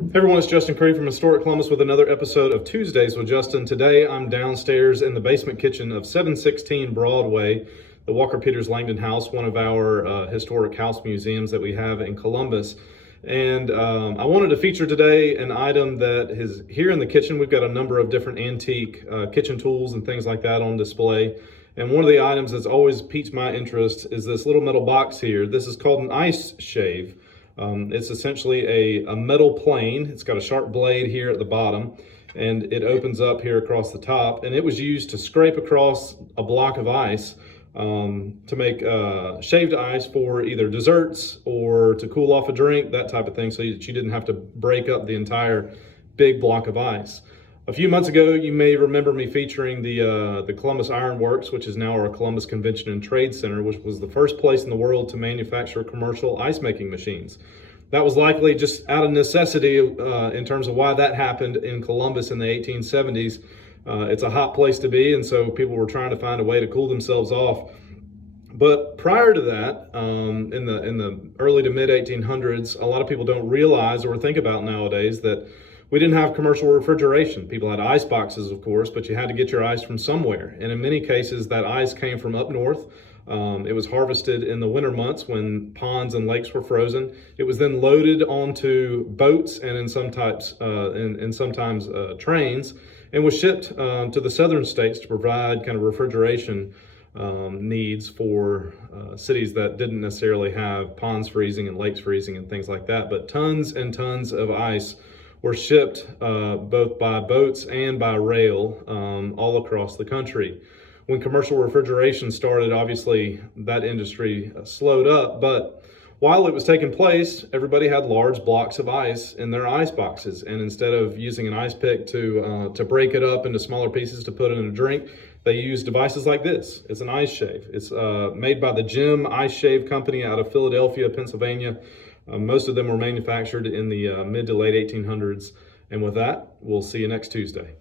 Hey everyone, it's Justin Curry from Historic Columbus with another episode of Tuesdays with Justin. Today I'm downstairs in the basement kitchen of 716 Broadway, the Walker-Peters-Langdon House, one of our historic house museums that we have in Columbus. And I wanted to feature today an item that is here in the kitchen. We've got a number of different antique kitchen tools and things like that on display. And one of the items that's always piqued my interest is this little metal box here. This is called an ice shave. It's essentially a metal plane. It's got a sharp blade here at the bottom, and it opens up here across the top. And it was used to scrape across a block of ice to make shaved ice for either desserts or to cool off a drink, that type of thing, so that you didn't have to break up the entire big block of ice. A few months ago, you may remember me featuring the Columbus Iron Works, which is now our Columbus Convention and Trade Center, which was the first place in the world to manufacture commercial ice making machines. That was likely just out of necessity in terms of why that happened in Columbus in the 1870s. It's a hot place to be, and so people were trying to find a way to cool themselves off. But prior to that, in the early to mid 1800s, a lot of people don't realize or think about nowadays that we didn't have commercial refrigeration. People had ice boxes, of course, but you had to get your ice from somewhere. And in many cases, that ice came from up north. It was harvested in the winter months when ponds and lakes were frozen. It was then loaded onto boats and in sometimes trains, and was shipped to the southern states to provide kind of refrigeration needs for cities that didn't necessarily have ponds freezing and lakes freezing and things like that. But tons and tons of ice were shipped both by boats and by rail all across the country. When commercial refrigeration started, obviously that industry slowed up, but while it was taking place, everybody had large blocks of ice in their ice boxes, and instead of using an ice pick to break it up into smaller pieces to put in a drink, they used devices like this. It's an ice shave. It's made by the Jim Ice Shave Company out of Philadelphia, Pennsylvania. Most of them were manufactured in the mid to late 1800s. And with that, we'll see you next Tuesday.